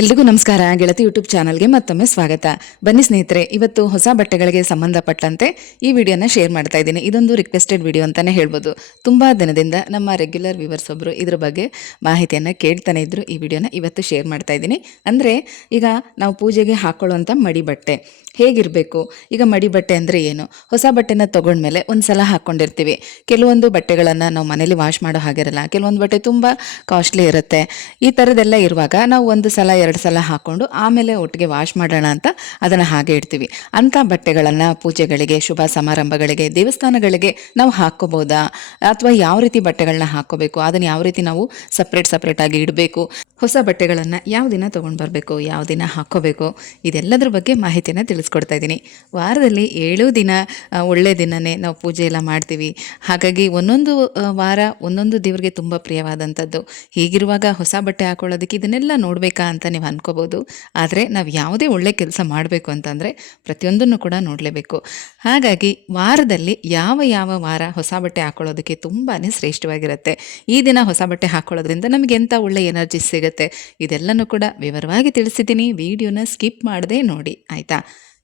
ಎಲ್ರಿಗೂ ನಮಸ್ಕಾರ. ಗೆಳತಿ ಯೂಟ್ಯೂಬ್ ಚಾನಲ್ಗೆ ಮತ್ತೊಮ್ಮೆ ಸ್ವಾಗತ. ಬನ್ನಿ ಸ್ನೇಹಿತರೆ, ಇವತ್ತು ಹೊಸ ಬಟ್ಟೆಗಳಿಗೆ ಸಂಬಂಧಪಟ್ಟಂತೆ ಈ ವಿಡಿಯೋನ ಶೇರ್ ಮಾಡ್ತಾ ಇದ್ದೀನಿ. ಇದೊಂದು ರಿಕ್ವೆಸ್ಟೆಡ್ ವಿಡಿಯೋ ಅಂತಾನೆ ಹೇಳ್ಬೋದು. ತುಂಬಾ ದಿನದಿಂದ ನಮ್ಮ ರೆಗ್ಯುಲರ್ ವ್ಯೂವರ್ಸ್ ಒಬ್ರು ಇದ್ರ ಬಗ್ಗೆ ಮಾಹಿತಿಯನ್ನ ಕೇಳ್ತಾನೆ ಇದ್ರು. ಈ ವಿಡಿಯೋನ ಇವತ್ತು ಶೇರ್ ಮಾಡ್ತಾ ಇದ್ದೀನಿ. ಅಂದ್ರೆ ಈಗ ನಾವು ಪೂಜೆಗೆ ಹಾಕೊಳ್ಳುವಂತ ಮಡಿ ಬಟ್ಟೆ ಹೇಗಿರಬೇಕು. ಈಗ ಮಡಿ ಬಟ್ಟೆ ಅಂದರೆ ಏನು? ಹೊಸ ಬಟ್ಟೆನ ತೊಗೊಂಡ್ಮೇಲೆ ಒಂದು ಸಲ ಹಾಕ್ಕೊಂಡಿರ್ತೀವಿ. ಕೆಲವೊಂದು ಬಟ್ಟೆಗಳನ್ನು ನಾವು ಮನೇಲಿ ವಾಶ್ ಮಾಡೋ ಹಾಗಿರಲ್ಲ. ಕೆಲವೊಂದು ಬಟ್ಟೆ ತುಂಬ ಕಾಸ್ಟ್ಲಿ ಇರುತ್ತೆ. ಈ ಥರದ್ದೆಲ್ಲ ಇರುವಾಗ ನಾವು ಒಂದು ಸಲ ಎರಡು ಸಲ ಹಾಕ್ಕೊಂಡು ಆಮೇಲೆ ಒಟ್ಟಿಗೆ ವಾಶ್ ಮಾಡೋಣ ಅಂತ ಅದನ್ನು ಹಾಗೆ ಇಡ್ತೀವಿ. ಅಂಥ ಬಟ್ಟೆಗಳನ್ನು ಪೂಜೆಗಳಿಗೆ, ಶುಭ ಸಮಾರಂಭಗಳಿಗೆ, ದೇವಸ್ಥಾನಗಳಿಗೆ ನಾವು ಹಾಕ್ಕೋಬೋದಾ? ಅಥವಾ ಯಾವ ರೀತಿ ಬಟ್ಟೆಗಳನ್ನ ಹಾಕ್ಕೋಬೇಕು, ಅದನ್ನು ಯಾವ ರೀತಿ ನಾವು ಸಪ್ರೇಟಾಗಿ ಇಡಬೇಕು, ಹೊಸ ಬಟ್ಟೆಗಳನ್ನು ಯಾವ ದಿನ ತೊಗೊಂಡು ಬರಬೇಕು, ಯಾವ ದಿನ ಹಾಕ್ಕೋಬೇಕು, ಇದೆಲ್ಲದ್ರ ಬಗ್ಗೆ ಮಾಹಿತಿಯನ್ನು ತಿಳಿಸ್ಕೊಡ್ತಾ ಇದ್ದೀನಿ. ವಾರದಲ್ಲಿ 7 ದಿನ ಒಳ್ಳೆ ದಿನವೇ ನಾವು ಪೂಜೆ ಎಲ್ಲ ಮಾಡ್ತೀವಿ. ಹಾಗಾಗಿ ಒಂದೊಂದು ವಾರ ಒಂದೊಂದು ದೇವರಿಗೆ ತುಂಬ ಪ್ರಿಯವಾದಂಥದ್ದು. ಹೀಗಿರುವಾಗ ಹೊಸ ಬಟ್ಟೆ ಹಾಕೊಳ್ಳೋದಕ್ಕೆ ಇದನ್ನೆಲ್ಲ ನೋಡಬೇಕಾ ಅಂತ ನೀವು ಅನ್ಕೋಬೋದು. ಆದರೆ ನಾವು ಯಾವುದೇ ಒಳ್ಳೆ ಕೆಲಸ ಮಾಡಬೇಕು ಅಂತಂದರೆ ಪ್ರತಿಯೊಂದನ್ನು ಕೂಡ ನೋಡಲೇಬೇಕು. ಹಾಗಾಗಿ ವಾರದಲ್ಲಿ ಯಾವ ವಾರ ಹೊಸ ಬಟ್ಟೆ ಹಾಕೊಳ್ಳೋದಕ್ಕೆ ತುಂಬಾ ಶ್ರೇಷ್ಠವಾಗಿರುತ್ತೆ. ಈ ದಿನ ಹೊಸ ಬಟ್ಟೆ ಹಾಕೊಳ್ಳೋದ್ರಿಂದ ನಮಗೆ ಎಂಥ ಒಳ್ಳೆ ಎನರ್ಜಿ ಸಿಗುತ್ತೆ, ಇದೆಲ್ಲನೂ ಕೂಡ ವಿವರವಾಗಿ ತಿಳಿಸಿದ್ದೀನಿ. ವಿಡಿಯೋನ ಸ್ಕಿಪ್ ಮಾಡದೆ ನೋಡಿ, ಆಯಿತಾ?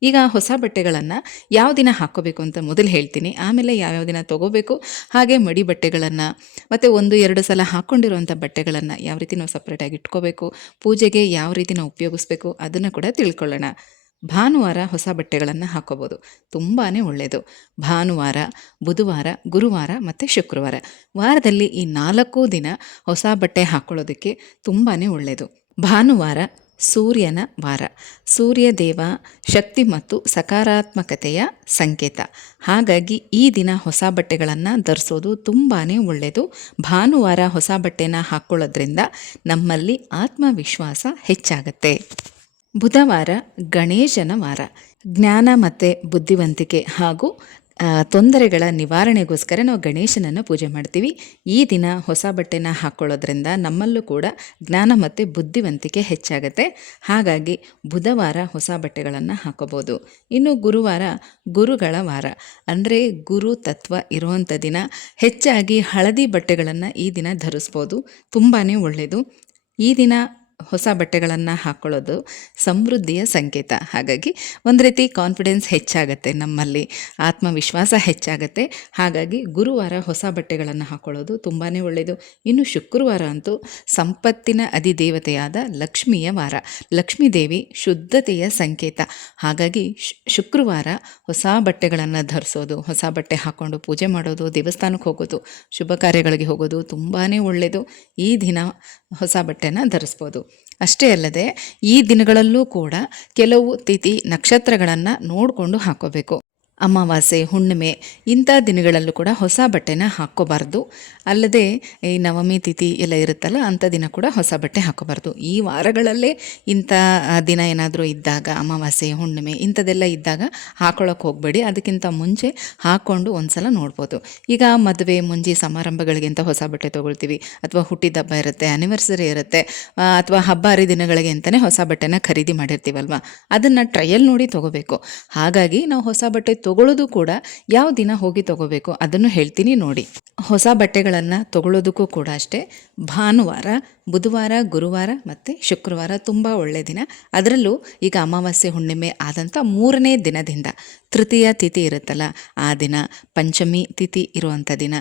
ಈಗ ಹೊಸ ಬಟ್ಟೆಗಳನ್ನು ಯಾವ ದಿನ ಹಾಕ್ಕೋಬೇಕು ಅಂತ ಮೊದಲು ಹೇಳ್ತೀನಿ. ಆಮೇಲೆ ಯಾವ್ಯಾವ ದಿನ ತೊಗೋಬೇಕು, ಹಾಗೆ ಮಡಿ ಬಟ್ಟೆಗಳನ್ನು ಮತ್ತು 1-2 ಸಲ ಹಾಕ್ಕೊಂಡಿರುವಂಥ ಬಟ್ಟೆಗಳನ್ನು ಯಾವ ರೀತಿ ನಾವು ಸಪ್ರೇಟಾಗಿ ಇಟ್ಕೋಬೇಕು, ಪೂಜೆಗೆ ಯಾವ ರೀತಿ ನಾವು ಉಪಯೋಗಿಸ್ಬೇಕು ಅದನ್ನು ಕೂಡ ತಿಳ್ಕೊಳ್ಳೋಣ. ಭಾನುವಾರ ಹೊಸ ಬಟ್ಟೆಗಳನ್ನು ಹಾಕ್ಕೋಬೋದು, ತುಂಬಾ ಒಳ್ಳೆಯದು. ಭಾನುವಾರ, ಬುಧವಾರ, ಗುರುವಾರ ಮತ್ತು ಶುಕ್ರವಾರ, ವಾರದಲ್ಲಿ ಈ 4 ದಿನ ಹೊಸ ಬಟ್ಟೆ ಹಾಕ್ಕೊಳ್ಳೋದಕ್ಕೆ ತುಂಬಾ ಒಳ್ಳೆಯದು. ಭಾನುವಾರ ಸೂರ್ಯನ ವಾರ. ಸೂರ್ಯ ದೇವ ಶಕ್ತಿ ಮತ್ತು ಸಕಾರಾತ್ಮಕತೆಯ ಸಂಕೇತ. ಹಾಗಾಗಿ ಈ ದಿನ ಹೊಸ ಬಟ್ಟೆಗಳನ್ನು ಧರಿಸೋದು ತುಂಬಾ ಒಳ್ಳೆಯದು. ಭಾನುವಾರ ಹೊಸ ಬಟ್ಟೆನ ಹಾಕ್ಕೊಳ್ಳೋದ್ರಿಂದ ನಮ್ಮಲ್ಲಿ ಆತ್ಮವಿಶ್ವಾಸ ಹೆಚ್ಚಾಗತ್ತೆ. ಬುಧವಾರ ಗಣೇಶನ ವಾರ. ಜ್ಞಾನ ಮತ್ತು ಬುದ್ಧಿವಂತಿಕೆ ಹಾಗೂ ತೊಂದರೆಗಳ ನಿವಾರಣೆಗೋಸ್ಕರ ನಾವು ಗಣೇಶನನ್ನು ಪೂಜೆ ಮಾಡ್ತೀವಿ. ಈ ದಿನ ಹೊಸ ಬಟ್ಟೆನ ಹಾಕ್ಕೊಳ್ಳೋದ್ರಿಂದ ನಮ್ಮಲ್ಲೂ ಕೂಡ ಜ್ಞಾನ ಮತ್ತು ಬುದ್ಧಿವಂತಿಕೆ ಹೆಚ್ಚಾಗುತ್ತೆ. ಹಾಗಾಗಿ ಬುಧವಾರ ಹೊಸ ಬಟ್ಟೆಗಳನ್ನು ಹಾಕೋಬೋದು. ಇನ್ನು ಗುರುವಾರ ಗುರುಗಳ ವಾರ, ಅಂದರೆ ಗುರು ತತ್ವ ಇರುವಂಥ ದಿನ. ಹೆಚ್ಚಾಗಿ ಹಳದಿ ಬಟ್ಟೆಗಳನ್ನು ಈ ದಿನ ಧರಿಸ್ಬೋದು, ತುಂಬಾ ಒಳ್ಳೆಯದು. ಈ ದಿನ ಹೊಸ ಬಟ್ಟೆಗಳನ್ನು ಹಾಕ್ಕೊಳ್ಳೋದು ಸಮೃದ್ಧಿಯ ಸಂಕೇತ. ಹಾಗಾಗಿ ಒಂದು ರೀತಿ ಕಾನ್ಫಿಡೆನ್ಸ್ ಹೆಚ್ಚಾಗತ್ತೆ, ನಮ್ಮಲ್ಲಿ ಆತ್ಮವಿಶ್ವಾಸ ಹೆಚ್ಚಾಗತ್ತೆ. ಹಾಗಾಗಿ ಗುರುವಾರ ಹೊಸ ಬಟ್ಟೆಗಳನ್ನು ಹಾಕ್ಕೊಳ್ಳೋದು ತುಂಬಾ ಒಳ್ಳೆಯದು. ಇನ್ನು ಶುಕ್ರವಾರ ಅಂತೂ ಸಂಪತ್ತಿನ ಅಧಿದೇವತೆಯಾದ ಲಕ್ಷ್ಮಿಯ ವಾರ. ಲಕ್ಷ್ಮೀ ದೇವಿ ಶುದ್ಧತೆಯ ಸಂಕೇತ. ಹಾಗಾಗಿ ಶುಕ್ರವಾರ ಹೊಸ ಬಟ್ಟೆಗಳನ್ನು ಧರಿಸೋದು, ಹೊಸ ಬಟ್ಟೆ ಹಾಕ್ಕೊಂಡು ಪೂಜೆ ಮಾಡೋದು, ದೇವಸ್ಥಾನಕ್ಕೆ ಹೋಗೋದು, ಶುಭ ಕಾರ್ಯಗಳಿಗೆ ಹೋಗೋದು ತುಂಬಾ ಒಳ್ಳೆಯದು. ಈ ದಿನ ಹೊಸ ಬಟ್ಟೆನ ಧರಿಸ್ಬೋದು. ಅಷ್ಟೇ ಅಲ್ಲದೆ ಈ ದಿನಗಳಲ್ಲೂ ಕೂಡ ಕೆಲವು ತಿಥಿ ನಕ್ಷತ್ರಗಳನ್ನು ನೋಡಿಕೊಂಡು ಹಾಕ್ಕೋಬೇಕು. ಅಮಾವಾಸ್ಯೆ, ಹುಣ್ಣಿಮೆ ಇಂಥ ದಿನಗಳಲ್ಲೂ ಕೂಡ ಹೊಸ ಬಟ್ಟೆನ ಹಾಕ್ಕೋಬಾರ್ದು. ಅಲ್ಲದೆ ಈ ನವಮಿ ತಿಥಿ ಎಲ್ಲ ಇರುತ್ತಲ್ಲ, ಅಂಥ ದಿನ ಕೂಡ ಹೊಸ ಬಟ್ಟೆ ಹಾಕ್ಕೋಬಾರ್ದು. ಈ ವಾರಗಳಲ್ಲೇ ಇಂಥ ದಿನ ಏನಾದರೂ ಇದ್ದಾಗ, ಅಮಾವಾಸ್ಯೆ, ಹುಣ್ಣಿಮೆ ಇಂಥದ್ದೆಲ್ಲ ಇದ್ದಾಗ ಹಾಕ್ಕೊಳ್ಳೋಕೆ ಹೋಗಬೇಡಿ. ಅದಕ್ಕಿಂತ ಮುಂಚೆ ಹಾಕ್ಕೊಂಡು ಒಂದು ಸಲ ನೋಡ್ಬೋದು. ಈಗ ಮದುವೆ ಮುಂಜಿ ಸಮಾರಂಭಗಳಿಗೆ ಅಂತ ಹೊಸ ಬಟ್ಟೆ ತೊಗೊಳ್ತೀವಿ, ಅಥವಾ ಹುಟ್ಟಿದಬ್ಬ ಇರುತ್ತೆ, ಆ್ಯನಿವರ್ಸರಿ ಇರುತ್ತೆ, ಅಥವಾ ಹಬ್ಬ ಹರಿದಿನಗಳಿಗೆ ಅಂತಲೇ ಹೊಸ ಬಟ್ಟೆನ ಖರೀದಿ ಮಾಡಿರ್ತೀವಲ್ವ, ಅದನ್ನು ಟ್ರಯಲ್ ನೋಡಿ ತೊಗೋಬೇಕು. ಹಾಗಾಗಿ ನಾವು ಹೊಸ ಬಟ್ಟೆ ತೊಗೊಳ್ಳೋದು ಕೂಡ ಯಾವ ದಿನ ಹೋಗಿ ತೊಗೋಬೇಕು ಅದನ್ನು ಹೇಳ್ತೀನಿ ನೋಡಿ. ಹೊಸ ಬಟ್ಟೆಗಳನ್ನು ತೊಗೊಳ್ಳೋದಕ್ಕೂ ಕೂಡ ಅಷ್ಟೇ, ಭಾನುವಾರ, ಬುಧವಾರ, ಗುರುವಾರ ಮತ್ತು ಶುಕ್ರವಾರ ತುಂಬ ಒಳ್ಳೆಯ ದಿನ. ಅದರಲ್ಲೂ ಈಗ ಅಮಾವಾಸ್ಯೆ, ಹುಣ್ಣಿಮೆ ಆದಂಥ 3ನೇ ದಿನದಿಂದ ತೃತೀಯ ತಿಥಿ ಇರುತ್ತಲ್ಲ ಆ ದಿನ, ಪಂಚಮಿ ತಿಥಿ ಇರುವಂಥ ದಿನ,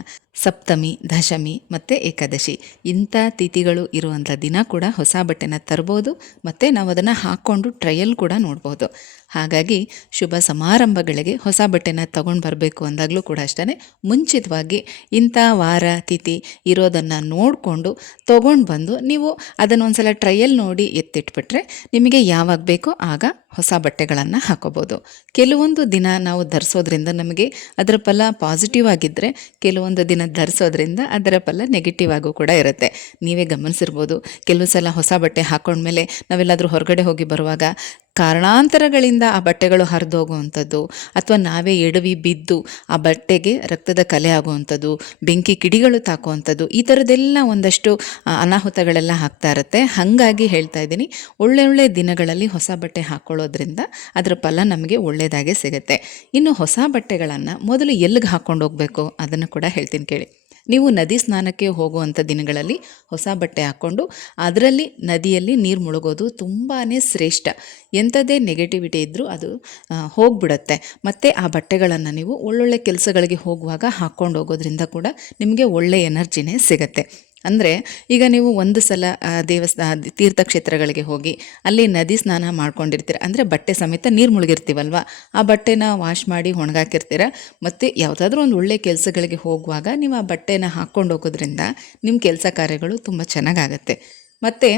ಸಪ್ತಮಿ, ದಶಮಿ ಮತ್ತು ಏಕಾದಶಿ ಇಂಥ ತಿಥಿಗಳು ಇರುವಂಥ ದಿನ ಕೂಡ ಹೊಸ ಬಟ್ಟೆನ ತರ್ಬೋದು. ಮತ್ತು ನಾವು ಅದನ್ನು ಹಾಕ್ಕೊಂಡು ಟ್ರಯಲ್ ಕೂಡ ನೋಡ್ಬೋದು. ಹಾಗಾಗಿ ಶುಭ ಸಮಾರಂಭಗಳಿಗೆ ಹೊಸ ಬಟ್ಟೆನ ತೊಗೊಂಡು ಬರಬೇಕು ಅಂದಾಗಲೂ ಕೂಡ ಅಷ್ಟೇ, ಮುಂಚಿತವಾಗಿ ಇಂಥ ವಾರ ತಿಥಿ ಇರೋದನ್ನು ನೋಡಿಕೊಂಡು ತೊಗೊಂಡು ಬಂದು ನೀವು ಅದನ್ನು ಒಂದು ಸಲ ಟ್ರಯಲ್ ನೋಡಿ ಎತ್ತಿಟ್ಬಿಟ್ರೆ ನಿಮಗೆ ಯಾವಾಗ ಬೇಕೋ ಆಗ ಹೊಸ ಬಟ್ಟೆಗಳನ್ನು ಹಾಕೋಬೋದು. ಕೆಲವೊಂದು ದಿನ ನಾವು ಧರಿಸೋದ್ರಿಂದ ನಮಗೆ ಅದರ ಫಲ ಪಾಸಿಟಿವ್ ಆಗಿದ್ದರೆ, ಕೆಲವೊಂದು ದಿನ ಧರಿಸೋದ್ರಿಂದ ಅದರ ಫಲ ನೆಗೆಟಿವ್ ಆಗು ಕೂಡ ಇರುತ್ತೆ. ನೀವೇ ಗಮನಿಸಿರ್ಬೋದು, ಕೆಲವು ಸಲ ಹೊಸ ಬಟ್ಟೆ ಹಾಕೊಂಡ್ಮೇಲೆ ನಾವೆಲ್ಲಾದರೂ ಹೊರಗಡೆ ಹೋಗಿ ಬರುವಾಗ ಕಾರಣಾಂತರಗಳಿಂದ ಆ ಬಟ್ಟೆಗಳು ಹರಿದೋಗುವಂಥದ್ದು, ಅಥವಾ ನಾವೇ ಎಡವಿ ಬಿದ್ದು ಆ ಬಟ್ಟೆಗೆ ರಕ್ತದ ಕಲೆ ಆಗುವಂಥದ್ದು, ಬೆಂಕಿ ಕಿಡಿಗಳು ತಾಕುವಂಥದ್ದು, ಈ ಥರದ್ದೆಲ್ಲ ಒಂದಷ್ಟು ಅನಾಹುತಗಳೆಲ್ಲ ಆಗ್ತಾ ಇರುತ್ತೆ. ಹಾಗಾಗಿ ಹೇಳ್ತಾ ಇದ್ದೀನಿ, ಒಳ್ಳೆ ದಿನಗಳಲ್ಲಿ ಹೊಸ ಬಟ್ಟೆ ಹಾಕ್ಕೊಳ್ಳೋದ್ರಿಂದ ಅದರ ಫಲ ನಮಗೆ ಒಳ್ಳೆಯದಾಗೆ ಸಿಗುತ್ತೆ. ಇನ್ನು ಹೊಸ ಬಟ್ಟೆಗಳನ್ನು ಮೊದಲು ಎಲ್ಲಿಗೆ ಹಾಕ್ಕೊಂಡು ಹೋಗಬೇಕು ಅದನ್ನು ಕೂಡ ಹೇಳ್ತೀನಿ ಕೇಳಿ. ನೀವು ನದಿ ಸ್ನಾನಕ್ಕೆ ಹೋಗುವಂಥ ದಿನಗಳಲ್ಲಿ ಹೊಸ ಬಟ್ಟೆ ಹಾಕ್ಕೊಂಡು ಅದರಲ್ಲಿ ನದಿಯಲ್ಲಿ ನೀರು ಮುಳುಗೋದು ತುಂಬಾ ಶ್ರೇಷ್ಠ. ಎಂಥದೇ ನೆಗೆಟಿವಿಟಿ ಇದ್ದರೂ ಅದು ಹೋಗ್ಬಿಡುತ್ತೆ. ಮತ್ತು ಆ ಬಟ್ಟೆಗಳನ್ನು ನೀವು ಒಳ್ಳೊಳ್ಳೆ ಕೆಲಸಗಳಿಗೆ ಹೋಗುವಾಗ ಹಾಕ್ಕೊಂಡು ಹೋಗೋದ್ರಿಂದ ಕೂಡ ನಿಮಗೆ ಒಳ್ಳೆಯ ಎನರ್ಜಿನೇ ಸಿಗುತ್ತೆ. ಅಂದರೆ ಈಗ ನೀವು ಒಂದು ಸಲ ತೀರ್ಥಕ್ಷೇತ್ರಗಳಿಗೆ ಹೋಗಿ ಅಲ್ಲಿ ನದಿ ಸ್ನಾನ ಮಾಡ್ಕೊಂಡಿರ್ತೀರ, ಅಂದರೆ ಬಟ್ಟೆ ಸಮೇತ ನೀರು ಮುಳುಗಿರ್ತೀವಲ್ವ, ಆ ಬಟ್ಟೆನ ವಾಶ್ ಮಾಡಿ ಒಣಗಾಕಿರ್ತೀರ. ಮತ್ತು ಯಾವುದಾದ್ರೂ ಒಂದು ಒಳ್ಳೆ ಕೆಲಸಗಳಿಗೆ ಹೋಗುವಾಗ ನೀವು ಆ ಬಟ್ಟೆನ ಹಾಕ್ಕೊಂಡು ಹೋಗೋದ್ರಿಂದ ನಿಮ್ಮ ಕೆಲಸ ಕಾರ್ಯಗಳು ತುಂಬ ಚೆನ್ನಾಗಾಗತ್ತೆ. ಮತ್ತು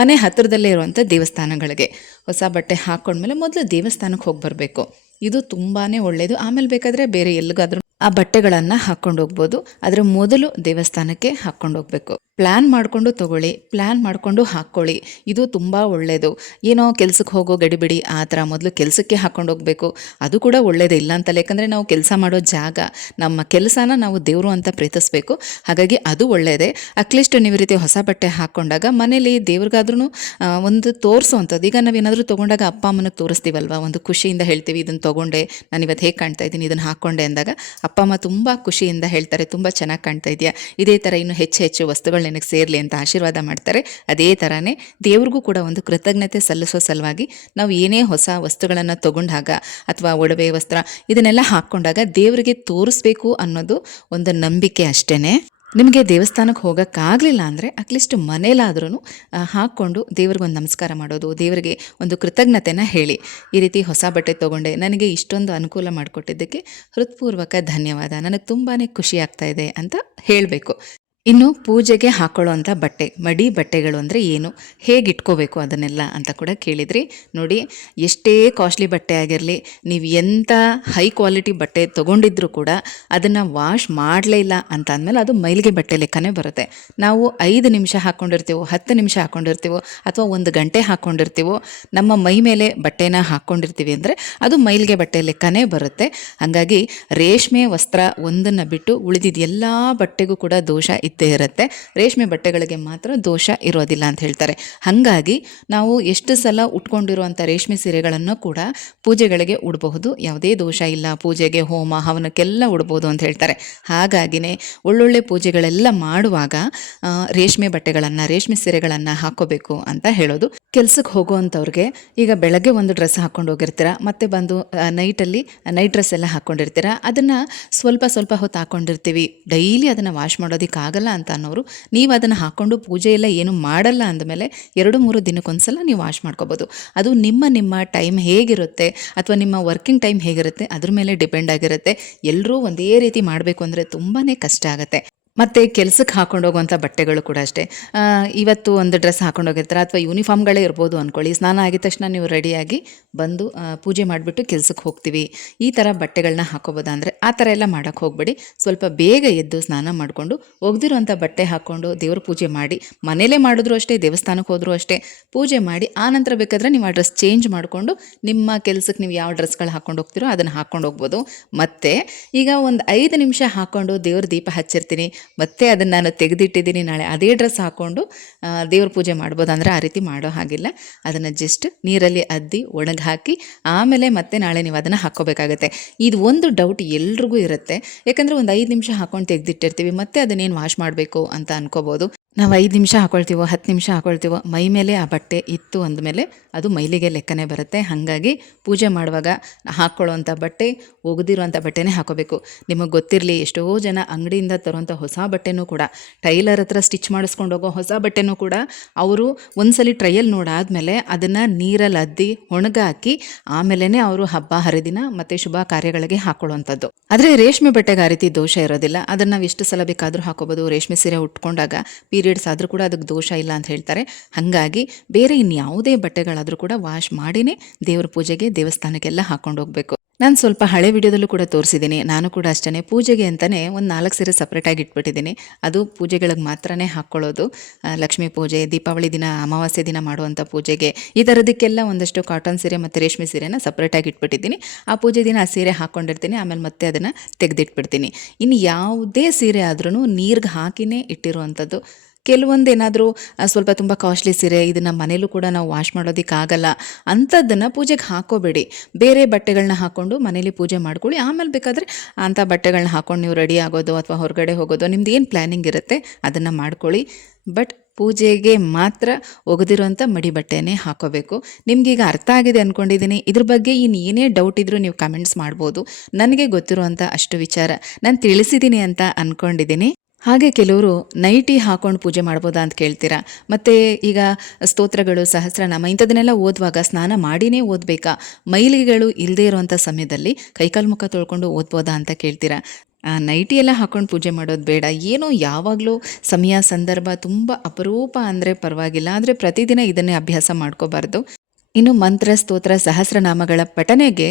ಮನೆ ಹತ್ತಿರದಲ್ಲೇ ಇರುವಂಥ ದೇವಸ್ಥಾನಗಳಿಗೆ ಹೊಸ ಬಟ್ಟೆ ಹಾಕ್ಕೊಂಡ್ಮೇಲೆ ಮೊದಲು ದೇವಸ್ಥಾನಕ್ಕೆ ಹೋಗಿ ಬರಬೇಕು. ಇದು ತುಂಬಾ ಒಳ್ಳೆಯದು. ಆಮೇಲೆ ಬೇಕಾದರೆ ಬೇರೆ ಎಲ್ಲಿಗಾದ್ರೂ ಆ ಬಟ್ಟೆಗಳನ್ನು ಹಾಕ್ಕೊಂಡು ಹೋಗ್ಬೋದು. ಅದರ ಮೊದಲು ದೇವಸ್ಥಾನಕ್ಕೆ ಹಾಕ್ಕೊಂಡು ಹೋಗಬೇಕು. ಪ್ಲ್ಯಾನ್ ಮಾಡಿಕೊಂಡು ತೊಗೊಳ್ಳಿ, ಪ್ಲ್ಯಾನ್ ಮಾಡಿಕೊಂಡು ಹಾಕ್ಕೊಳ್ಳಿ. ಇದು ತುಂಬ ಒಳ್ಳೆಯದು. ಏನೋ ಕೆಲ್ಸಕ್ಕೆ ಹೋಗೋ ಗಡಿಬಿಡಿ ಆ ಥರ ಮೊದಲು ಕೆಲಸಕ್ಕೆ ಹಾಕ್ಕೊಂಡು ಹೋಗಬೇಕು. ಅದು ಕೂಡ ಒಳ್ಳೆಯದೇ, ಇಲ್ಲ ಅಂತಲ್ಲ. ಯಾಕಂದರೆ ನಾವು ಕೆಲಸ ಮಾಡೋ ಜಾಗ, ನಮ್ಮ ಕೆಲಸನ ನಾವು ದೇವರು ಅಂತ ಪ್ರೀತಿಸಬೇಕು. ಹಾಗಾಗಿ ಅದು ಒಳ್ಳೆಯದೇ. ಅಟ್ಲೀಸ್ಟ್ ನೀವು ರೀತಿ ಹೊಸ ಬಟ್ಟೆ ಹಾಕ್ಕೊಂಡಾಗ ಮನೇಲಿ ದೇವ್ರಿಗಾದ್ರೂ ಒಂದು ತೋರಿಸೋವಂಥದ್ದು. ಈಗ ನಾವೇನಾದರೂ ತೊಗೊಂಡಾಗ ಅಪ್ಪ ಅಮ್ಮನಿಗೆ ತೋರಿಸ್ತೀವಲ್ವ, ಒಂದು ಖುಷಿಯಿಂದ ಹೇಳ್ತೀವಿ, ಇದನ್ನು ತೊಗೊಂಡೆ, ನಾನು ಇವತ್ತು ಹೇಗೆ ಕಾಣ್ತಾ ಇದ್ದೀನಿ, ಇದನ್ನು ಹಾಕ್ಕೊಂಡೆ ಅಂದಾಗ ಅಪ್ಪ ಅಮ್ಮ ತುಂಬ ಖುಷಿಯಿಂದ ಹೇಳ್ತಾರೆ, ತುಂಬ ಚೆನ್ನಾಗಿ ಕಾಣ್ತಾ ಇದೆಯಾ, ಇದೇ ಥರ ಇನ್ನೂ ಹೆಚ್ಚು ವಸ್ತುಗಳು ನಿನಗೆ ಸೇರಲಿ ಅಂತ ಆಶೀರ್ವಾದ ಮಾಡ್ತಾರೆ. ಅದೇ ಥರನೇ ದೇವ್ರಿಗೂ ಕೂಡ ಒಂದು ಕೃತಜ್ಞತೆ ಸಲ್ಲಿಸೋ ಸಲುವಾಗಿ ನಾವು ಏನೇ ಹೊಸ ವಸ್ತುಗಳನ್ನು ತೊಗೊಂಡಾಗ ಅಥವಾ ಒಡವೆ ವಸ್ತ್ರ ಇದನ್ನೆಲ್ಲ ಹಾಕ್ಕೊಂಡಾಗ ದೇವರಿಗೆ ತೋರಿಸ್ಬೇಕು ಅನ್ನೋದು ಒಂದು ನಂಬಿಕೆ ಅಷ್ಟೇ. ನಿಮಗೆ ದೇವಸ್ಥಾನಕ್ಕೆ ಹೋಗೋಕ್ಕಾಗಲಿಲ್ಲ ಅಂದರೆ ಅಟ್ಲೀಸ್ಟ್ ಮನೇಲಾದ್ರೂ ಹಾಕ್ಕೊಂಡು ದೇವ್ರಿಗೊಂದು ನಮಸ್ಕಾರ ಮಾಡೋದು, ದೇವರಿಗೆ ಒಂದು ಕೃತಜ್ಞತೆನ ಹೇಳಿ, ಈ ರೀತಿ ಹೊಸ ಬಟ್ಟೆ ತೊಗೊಂಡೆ, ನನಗೆ ಇಷ್ಟೊಂದು ಅನುಕೂಲ ಮಾಡಿಕೊಟ್ಟಿದ್ದಕ್ಕೆ ಹೃತ್ಪೂರ್ವಕ ಧನ್ಯವಾದ, ನನಗೆ ತುಂಬಾ ಖುಷಿ ಆಗ್ತಾ ಇದೆ ಅಂತ ಹೇಳಬೇಕು. ಇನ್ನು ಪೂಜೆಗೆ ಹಾಕೊಳ್ಳುವಂಥ ಬಟ್ಟೆ, ಮಡಿ ಬಟ್ಟೆಗಳು ಅಂದರೆ ಏನು, ಹೇಗೆ ಇಟ್ಕೋಬೇಕು ಅದನ್ನೆಲ್ಲ ಅಂತ ಕೂಡ ಕೇಳಿದ್ರಿ. ನೋಡಿ, ಎಷ್ಟೇ ಕಾಸ್ಟ್ಲಿ ಬಟ್ಟೆ ಆಗಿರಲಿ, ನೀವು ಎಂಥ ಹೈ ಕ್ವಾಲಿಟಿ ಬಟ್ಟೆ ತೊಗೊಂಡಿದ್ರೂ ಕೂಡ ಅದನ್ನು ವಾಶ್ ಮಾಡಲೇ ಇಲ್ಲ ಅಂತ ಅಂದಮೇಲೆ ಅದು ಮೈಲಿಗೆ ಬಟ್ಟೆ ಲೆಕ್ಕನೇ ಬರುತ್ತೆ. ನಾವು 5 ನಿಮಿಷ ಹಾಕ್ಕೊಂಡಿರ್ತೀವೋ, 10 ನಿಮಿಷ ಹಾಕ್ಕೊಂಡಿರ್ತೀವೋ, ಅಥವಾ 1 ಗಂಟೆ ಹಾಕ್ಕೊಂಡಿರ್ತೀವೋ, ನಮ್ಮ ಮೈ ಮೇಲೆ ಬಟ್ಟೆನ ಹಾಕ್ಕೊಂಡಿರ್ತೀವಿ ಅಂದರೆ ಅದು ಮೈಲಿಗೆ ಬಟ್ಟೆ ಲೆಕ್ಕನೇ ಬರುತ್ತೆ. ಹಾಗಾಗಿ ರೇಷ್ಮೆ ವಸ್ತ್ರ ಒಂದನ್ನು ಬಿಟ್ಟು ಉಳಿದಿದ್ದ ಎಲ್ಲ ಬಟ್ಟೆಗೂ ಕೂಡ ದೋಷ ಇದ್ದೇ ಇರುತ್ತೆ. ರೇಷ್ಮೆ ಬಟ್ಟೆಗಳಿಗೆ ಮಾತ್ರ ದೋಷ ಇರೋದಿಲ್ಲ ಅಂತ ಹೇಳ್ತಾರೆ. ಹಾಗಾಗಿ ನಾವು ಎಷ್ಟು ಸಲ ಉಟ್ಕೊಂಡಿರುವಂಥ ರೇಷ್ಮೆ ಸೀರೆಗಳನ್ನು ಕೂಡ ಪೂಜೆಗಳಿಗೆ ಉಡಬಹುದು, ಯಾವುದೇ ದೋಷ ಇಲ್ಲ. ಪೂಜೆಗೆ, ಹೋಮ ಹವನಕ್ಕೆಲ್ಲ ಉಡ್ಬೋದು ಅಂತ ಹೇಳ್ತಾರೆ. ಹಾಗಾಗಿನೇ ಒಳ್ಳೊಳ್ಳೆ ಪೂಜೆಗಳೆಲ್ಲ ಮಾಡುವಾಗ ರೇಷ್ಮೆ ಬಟ್ಟೆಗಳನ್ನು, ರೇಷ್ಮೆ ಸೀರೆಗಳನ್ನು ಹಾಕೋಬೇಕು ಅಂತ ಹೇಳೋದು. ಕೆಲ್ಸಕ್ಕೆ ಹೋಗುವಂಥವ್ರಿಗೆ ಈಗ ಬೆಳಗ್ಗೆ ಒಂದು ಡ್ರೆಸ್ ಹಾಕ್ಕೊಂಡು ಹೋಗಿರ್ತೀರ, ಮತ್ತೆ ಬಂದು ನೈಟಲ್ಲಿ ನೈಟ್ ಡ್ರೆಸ್ ಎಲ್ಲ ಹಾಕ್ಕೊಂಡಿರ್ತೀರ, ಅದನ್ನು ಸ್ವಲ್ಪ ಹೊತ್ತು ಹಾಕ್ಕೊಂಡಿರ್ತೀವಿ, ಡೈಲಿ ಅದನ್ನು ವಾಶ್ ಮಾಡೋದಕ್ಕಾಗಲ್ಲ ಅಂತ ಅನ್ನೋರು ನೀವು ಅದನ್ನು ಹಾಕ್ಕೊಂಡು ಪೂಜೆ ಎಲ್ಲ ಏನು ಮಾಡಲ್ಲ ಅಂದಮೇಲೆ 2-3 ದಿನಕ್ಕೊಂದ್ಸಲ ನೀವು ವಾಶ್ ಮಾಡ್ಕೋಬೋದು. ಅದು ನಿಮ್ಮ ಟೈಮ್ ಹೇಗಿರುತ್ತೆ ಅಥವಾ ನಿಮ್ಮ ವರ್ಕಿಂಗ್ ಟೈಮ್ ಹೇಗಿರುತ್ತೆ ಅದ್ರ ಮೇಲೆ ಡಿಪೆಂಡ್ ಆಗಿರುತ್ತೆ. ಎಲ್ಲರೂ ಒಂದೇ ರೀತಿ ಮಾಡಬೇಕು ಅಂದರೆ ತುಂಬಾ ಕಷ್ಟ ಆಗುತ್ತೆ. ಮತ್ತು ಕೆಲ್ಸಕ್ಕೆ ಹಾಕ್ಕೊಂಡು ಹೋಗುವಂಥ ಬಟ್ಟೆಗಳು ಕೂಡ ಅಷ್ಟೇ. ಇವತ್ತು ಒಂದು ಡ್ರೆಸ್ ಹಾಕ್ಕೊಂಡು ಹೋಗಿರ್ತಾರೆ, ಅಥವಾ ಯೂನಿಫಾರ್ಮ್ಗಳೇ ಇರ್ಬೋದು ಅಂದ್ಕೊಳ್ಳಿ. ಸ್ನಾನ ಆಗಿದ ತಕ್ಷಣ ನೀವು ರೆಡಿಯಾಗಿ ಬಂದು ಪೂಜೆ ಮಾಡಿಬಿಟ್ಟು ಕೆಲ್ಸಕ್ಕೆ ಹೋಗ್ತೀವಿ, ಈ ಥರ ಬಟ್ಟೆಗಳನ್ನ ಹಾಕೋಬೋದಾ ಅಂದರೆ ಆ ಥರ ಎಲ್ಲ ಮಾಡೋಕ್ಕೆ ಹೋಗಬೇಡಿ. ಸ್ವಲ್ಪ ಬೇಗ ಎದ್ದು ಸ್ನಾನ ಮಾಡಿಕೊಂಡು ಒಗ್ದಿರೋಂಥ ಬಟ್ಟೆ ಹಾಕ್ಕೊಂಡು ದೇವ್ರ ಪೂಜೆ ಮಾಡಿ, ಮನೇಲೇ ಮಾಡಿದ್ರು ಅಷ್ಟೇ, ದೇವಸ್ಥಾನಕ್ಕೆ ಹೋದರೂ ಅಷ್ಟೇ ಪೂಜೆ ಮಾಡಿ, ಆನಂತರ ಬೇಕಾದರೆ ನೀವು ಆ ಡ್ರೆಸ್ ಚೇಂಜ್ ಮಾಡಿಕೊಂಡು ನಿಮ್ಮ ಕೆಲಸಕ್ಕೆ ನೀವು ಯಾವ ಡ್ರೆಸ್ಗಳು ಹಾಕ್ಕೊಂಡು ಹೋಗ್ತೀರೋ ಅದನ್ನು ಹಾಕ್ಕೊಂಡು ಹೋಗ್ಬೋದು. ಮತ್ತು ಈಗ ಒಂದು 5 ನಿಮಿಷ ಹಾಕ್ಕೊಂಡು ದೇವ್ರ ದೀಪ ಹಚ್ಚಿರ್ತೀನಿ, ಮತ್ತೆ ಅದನ್ನು ನಾನು ತೆಗೆದಿಟ್ಟಿದ್ದೀನಿ, ನಾಳೆ ಅದೇ ಡ್ರೆಸ್ ಹಾಕ್ಕೊಂಡು ದೇವ್ರ ಪೂಜೆ ಮಾಡ್ಬೋದು ಅಂದರೆ ಆ ರೀತಿ ಮಾಡೋ ಹಾಗಿಲ್ಲ. ಅದನ್ನು ಜಸ್ಟ್ ನೀರಲ್ಲಿ ಅದ್ದಿ ಒಣಗಿ ಹಾಕಿ ಆಮೇಲೆ ಮತ್ತೆ ನಾಳೆ ನೀವು ಅದನ್ನು ಹಾಕ್ಕೋಬೇಕಾಗತ್ತೆ. ಇದು ಒಂದು ಡೌಟ್ ಎಲ್ರಿಗೂ ಇರುತ್ತೆ. ಯಾಕಂದರೆ ಒಂದು 5 ನಿಮಿಷ ಹಾಕ್ಕೊಂಡು ತೆಗೆದಿಟ್ಟಿರ್ತೀವಿ, ಮತ್ತೆ ಅದನ್ನೇನು ವಾಶ್ ಮಾಡಬೇಕು ಅಂತ ಅನ್ಕೋಬೋದು. ನಾವು 5 ನಿಮಿಷ ಹಾಕ್ಕೊಳ್ತೀವೋ 10 ನಿಮಿಷ ಹಾಕ್ಕೊಳ್ತೀವೋ, ಮೈ ಮೇಲೆ ಆ ಬಟ್ಟೆ ಇತ್ತು ಅಂದಮೇಲೆ ಅದು ಮೈಲಿಗೆ ಲೆಕ್ಕನೇ ಬರುತ್ತೆ. ಹಾಗಾಗಿ ಪೂಜೆ ಮಾಡುವಾಗ ಹಾಕ್ಕೊಳ್ಳೋವಂಥ ಬಟ್ಟೆ ಒಗೆದಿರೋಂಥ ಬಟ್ಟೆನೇ ಹಾಕೋಬೇಕು. ನಿಮಗೆ ಗೊತ್ತಿರಲಿ, ಎಷ್ಟೋ ಜನ ಅಂಗಡಿಯಿಂದ ತರುವಂಥ ಹೊಸ ಬಟ್ಟೆನೂ ಕೂಡ, ಟೈಲರ್ ಹತ್ರ ಸ್ಟಿಚ್ ಮಾಡಿಸ್ಕೊಂಡು ಹೋಗೋ ಹೊಸ ಬಟ್ಟೆನೂ ಕೂಡ ಅವರು ಒಂದ್ಸಲಿ ಟ್ರಯಲ್ ನೋಡಾದಮೇಲೆ ಅದನ್ನು ನೀರಲ್ಲಿ ಅದ್ದಿ ಒಣಗಾಕಿ ಆಮೇಲೆ ಅವರು ಹಬ್ಬ ಹರಿದಿನ ಮತ್ತು ಶುಭ ಕಾರ್ಯಗಳಿಗೆ ಹಾಕ್ಕೊಳ್ಳುವಂಥದ್ದು. ಆದರೆ ರೇಷ್ಮೆ ಬಟ್ಟೆಗೆ ಆ ರೀತಿ ದೋಷ ಇರೋದಿಲ್ಲ. ಅದನ್ನು ನಾವು ಎಷ್ಟು ಸಲ ಬೇಕಾದರೂ ಹಾಕೋಬೋದು. ರೇಷ್ಮೆ ಸೀರೆ ಉಟ್ಕೊಂಡಾಗ ಪೀರಿಯಡ್ಸ್ ಆದರೂ ಕೂಡ ಅದಕ್ಕೆ ದೋಷ ಇಲ್ಲ ಅಂತ ಹೇಳ್ತಾರೆ. ಹಾಗಾಗಿ ಬೇರೆ ಇನ್ಯಾವುದೇ ಬಟ್ಟೆಗಳಾದರೂ ಕೂಡ ವಾಶ್ ಮಾಡಿನೇ ದೇವ್ರ ಪೂಜೆಗೆ, ದೇವಸ್ಥಾನಕ್ಕೆಲ್ಲ ಹಾಕ್ಕೊಂಡು ಹೋಗಬೇಕು. ನಾನು ಸ್ವಲ್ಪ ಹಳೆ ವಿಡಿಯೋದಲ್ಲೂ ಕೂಡ ತೋರಿಸಿದ್ದೀನಿ. ನಾನು ಕೂಡ ಅಷ್ಟೇ ಪೂಜೆಗೆ ಅಂತಲೇ ಒಂದು 4 ಸೀರೆ ಸಪ್ರೇಟಾಗಿ ಇಟ್ಬಿಟ್ಟಿದ್ದೀನಿ. ಅದು ಪೂಜೆಗಳಿಗೆ ಮಾತ್ರನೇ ಹಾಕ್ಕೊಳ್ಳೋದು. ಲಕ್ಷ್ಮೀ ಪೂಜೆ, ದೀಪಾವಳಿ ದಿನ, ಅಮಾವಾಸ್ಯೆ ದಿನ ಮಾಡುವಂಥ ಪೂಜೆಗೆ, ಈ ಥರದಕ್ಕೆಲ್ಲ ಒಂದಷ್ಟು ಕಾಟನ್ ಸೀರೆ ಮತ್ತು ರೇಷ್ಮೆ ಸೀರೆನ ಸಪ್ರೇಟಾಗಿ ಇಟ್ಬಿಟ್ಟಿದ್ದೀನಿ. ಆ ಪೂಜೆ ದಿನ ಆ ಸೀರೆ ಹಾಕ್ಕೊಂಡಿರ್ತೀನಿ, ಆಮೇಲೆ ಮತ್ತೆ ಅದನ್ನು ತೆಗೆದಿಟ್ಬಿಡ್ತೀನಿ. ಇನ್ನು ಯಾವುದೇ ಸೀರೆ ಆದ್ರೂ ನೀರಿಗೆ ಹಾಕಿನೇ ಇಟ್ಟಿರುವಂಥದ್ದು ಕೆಲವೊಂದೇನಾದರೂ ಸ್ವಲ್ಪ ತುಂಬ ಕಾಸ್ಟ್ಲಿ ಸೀರೆ ಇದನ್ನು ಮನೇಲೂ ಕೂಡ ನಾವು ವಾಶ್ ಮಾಡೋದಕ್ಕಾಗಲ್ಲ ಅಂಥದ್ದನ್ನು ಪೂಜೆಗೆ ಹಾಕೋಬೇಡಿ. ಬೇರೆ ಬಟ್ಟೆಗಳನ್ನ ಹಾಕ್ಕೊಂಡು ಮನೇಲಿ ಪೂಜೆ ಮಾಡ್ಕೊಳ್ಳಿ. ಆಮೇಲೆ ಬೇಕಾದರೆ ಅಂಥ ಬಟ್ಟೆಗಳನ್ನ ಹಾಕ್ಕೊಂಡು ನೀವು ರೆಡಿ ಆಗೋದು ಅಥವಾ ಹೊರಗಡೆ ಹೋಗೋದು ನಿಮ್ದು ಏನು ಪ್ಲ್ಯಾನಿಂಗ್ ಇರುತ್ತೆ ಅದನ್ನು ಮಾಡ್ಕೊಳ್ಳಿ. ಬಟ್ ಪೂಜೆಗೆ ಮಾತ್ರ ಒಗೆದಿರೋಂಥ ಮಡಿ ಬಟ್ಟೆನೇ ಹಾಕೋಬೇಕು. ನಿಮಗೀಗ ಅರ್ಥ ಆಗಿದೆ ಅಂದ್ಕೊಂಡಿದ್ದೀನಿ. ಇದ್ರ ಬಗ್ಗೆ ಏನೇ ಡೌಟ್ ಇದ್ದರೂ ನೀವು ಕಮೆಂಟ್ಸ್ ಮಾಡ್ಬೋದು. ನನಗೆ ಗೊತ್ತಿರುವಂಥ ಅಷ್ಟು ವಿಚಾರ ನಾನು ತಿಳಿಸಿದ್ದೀನಿ ಅಂತ ಅಂದ್ಕೊಂಡಿದ್ದೀನಿ. ಹಾಗೆ ಕೆಲವರು ನೈಟಿ ಹಾಕೊಂಡು ಪೂಜೆ ಮಾಡ್ಬೋದಾ ಅಂತ ಕೇಳ್ತೀರಾ. ಮತ್ತು ಈಗ ಸ್ತೋತ್ರಗಳು, ಸಹಸ್ರನಾಮ ಇಂಥದನ್ನೆಲ್ಲ ಓದುವಾಗ ಸ್ನಾನ ಮಾಡಿನೇ ಓದಬೇಕಾ, ಮೈಲಿಗೆಗಳು ಇಲ್ಲದೇ ಇರುವಂಥ ಸಮಯದಲ್ಲಿ ಕೈಕಾಲು ಮುಖ ತೊಳ್ಕೊಂಡು ಓದ್ಬೋದಾ ಅಂತ ಕೇಳ್ತೀರಾ. ನೈಟಿ ಎಲ್ಲ ಹಾಕ್ಕೊಂಡು ಪೂಜೆ ಮಾಡೋದು ಬೇಡ. ಏನೋ ಯಾವಾಗಲೂ ಸಮಯ ಸಂದರ್ಭ ತುಂಬ ಅಪರೂಪ ಅಂದರೆ ಪರವಾಗಿಲ್ಲ, ಆದರೆ ಪ್ರತಿದಿನ ಇದನ್ನೇ ಅಭ್ಯಾಸ ಮಾಡ್ಕೋಬಾರ್ದು. ಇನ್ನು ಮಂತ್ರ, ಸ್ತೋತ್ರ, ಸಹಸ್ರನಾಮಗಳ ಪಠನೆಗೆ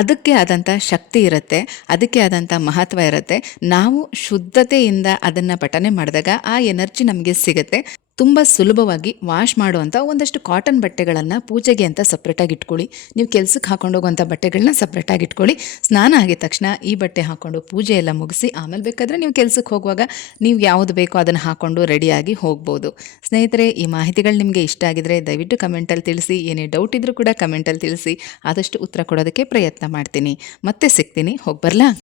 ಅದಕ್ಕೆ ಆದಂಥ ಶಕ್ತಿ ಇರುತ್ತೆ, ಅದಕ್ಕೆ ಆದಂಥ ಮಹತ್ವ ಇರುತ್ತೆ. ನಾವು ಶುದ್ಧತೆಯಿಂದ ಅದನ್ನು ಪಠನೆ ಮಾಡಿದಾಗ ಆ ಎನರ್ಜಿ ನಮಗೆ ಸಿಗುತ್ತೆ. ತುಂಬ ಸುಲಭವಾಗಿ ವಾಶ್ ಮಾಡುವಂಥ ಒಂದಷ್ಟು ಕಾಟನ್ ಬಟ್ಟೆಗಳನ್ನು ಪೂಜೆಗೆ ಅಂತ ಸಪ್ರೇಟಾಗಿ ಇಟ್ಕೊಳ್ಳಿ. ನೀವು ಕೆಲ್ಸಕ್ಕೆ ಹಾಕೊಂಡೋಗುವಂಥ ಬಟ್ಟೆಗಳನ್ನ ಸಪ್ರೇಟಾಗಿ ಇಟ್ಕೊಳ್ಳಿ. ಸ್ನಾನ ಆಗಿದ ತಕ್ಷಣ ಈ ಬಟ್ಟೆ ಹಾಕ್ಕೊಂಡು ಪೂಜೆ ಎಲ್ಲ ಮುಗಿಸಿ ಆಮೇಲೆ ಬೇಕಾದರೆ ನೀವು ಕೆಲ್ಸಕ್ಕೆ ಹೋಗುವಾಗ ನೀವು ಯಾವುದು ಬೇಕೋ ಅದನ್ನು ಹಾಕ್ಕೊಂಡು ರೆಡಿಯಾಗಿ ಹೋಗ್ಬೋದು. ಸ್ನೇಹಿತರೆ, ಈ ಮಾಹಿತಿಗಳು ನಿಮಗೆ ಇಷ್ಟ ಆಗಿದರೆ ದಯವಿಟ್ಟು ಕಮೆಂಟಲ್ಲಿ ತಿಳಿಸಿ. ಏನೇ ಡೌಟ್ ಇದ್ದರೂ ಕೂಡ ಕಮೆಂಟಲ್ಲಿ ತಿಳಿಸಿ. ಆದಷ್ಟು ಉತ್ತರ ಕೊಡೋದಕ್ಕೆ ಪ್ರಯತ್ನ ಮಾಡ್ತೀನಿ. ಮತ್ತೆ ಸಿಗ್ತೀನಿ. ಹೋಗಿ ಬರಲಾ?